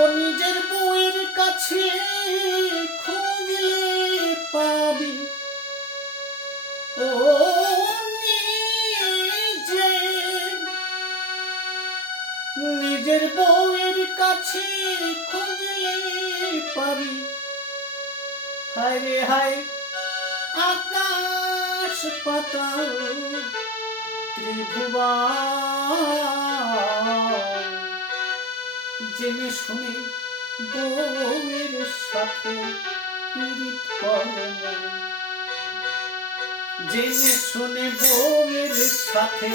ও নিজের বউয়ের কাছে খুঁজলে পাবি। ও নিজের বউয়ের কাছে খুঁজলে পাবি। হায় রে হায়, আকাশ পাতাল, ত্রিভুবন। জেনে শুনে বউয়ের সাথে জেনে শুনে বউয়ের সাথে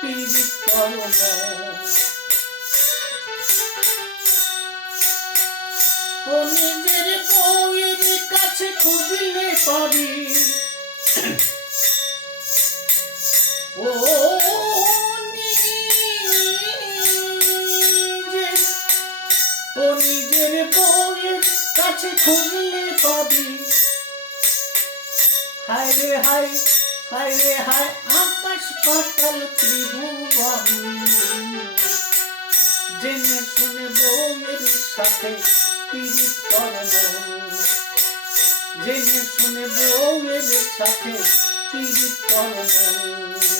পীড়িত কর্ম। ও নিজের বউয়ের কাছে খুঁজলে পাবি ও নিজের বউয়ের কাছে খুঁজলে পাবি। হায় রে হায় হায় রে হায়, আকাশ পাতাল ত্রিভুবন। জেনে শুনে বউয়ের সাথে পীড়িত কর্ম জেনে শুনে বউয়ের সাথে পীড়িত কর্ম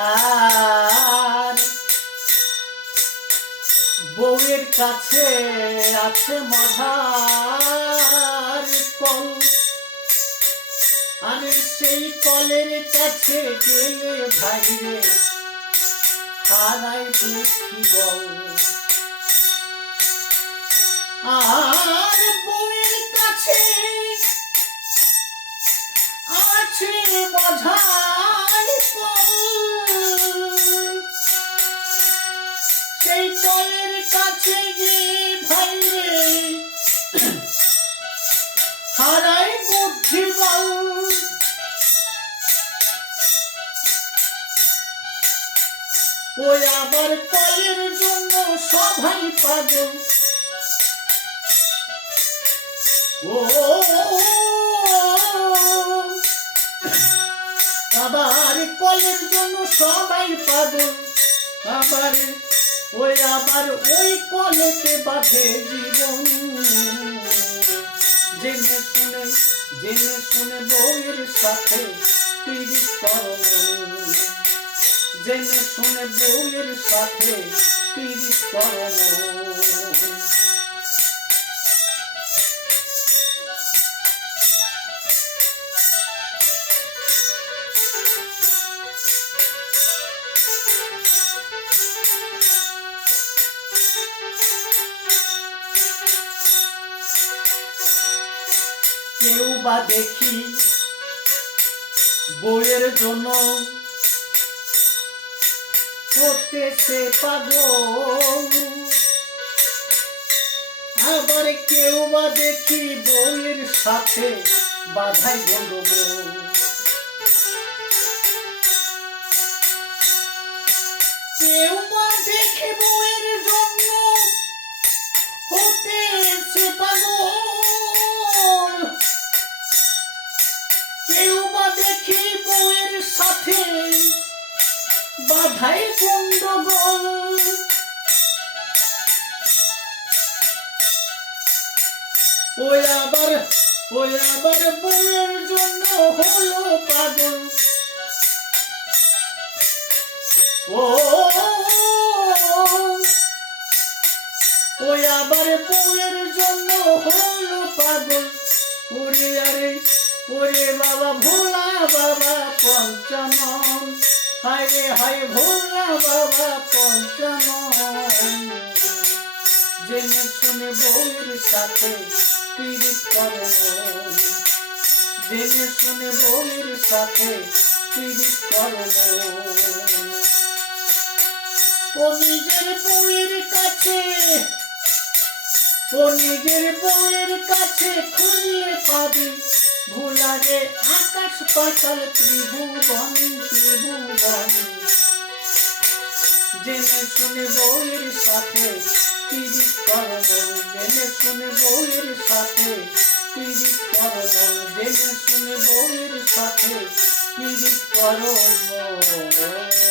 আর বউয়ের কাছে আছে মধার কল। আমি সেই কলের কাছে গেলে ভাইরে হারাই দেখি বল। ওই আবার কলের জন্য সবাই পাগল। ও আবার কলের জন্য সবাই পাগল। আবার ওই আবার ওই কলেতে বাঁধে জীবন। জেনে শুনে জেনে শুনে বউয়ের সাথে জেনে শুনে বউয়ের সাথে পীড়িত করম কেউ বা দেখি বইয়ের জন্য করতেছে পাগল। আবার কেউ বা দেখি বইয়ের সাথে বাধাই গন্ডগোল কেউ বা দেখে বইয়ের বাধাই গন্ডগোল? ওই আবার ওই আবার বউয়ের জন্য হলো পাগল। ও, ওই আবার বউয়ের জন্য হলো পাগল। ওরে আরে, ওরে বাবা, ভোলা বাবা, পঞ্চমন। হায় রে, হায় ভোলা বাবা পঞ্চমন জেনে শুনে বউয়ের সাথে পীড়িত করম জেনে শুনে বউয়ের সাথে ও নিজের বউয়ের কাছে, ও নিজের বউয়ের কাছে খুঁজলে পাবে ভুলারে আকাশ পাতাল ত্রিভুবন ত্রিভুবন জেনে শুনে বউয়ের সাথে পিরিত করমন জেনে শুনে বউয়ের সাথে পিরিত করমন জেনে শুনে বউয়ের সাথে পিরিত করমন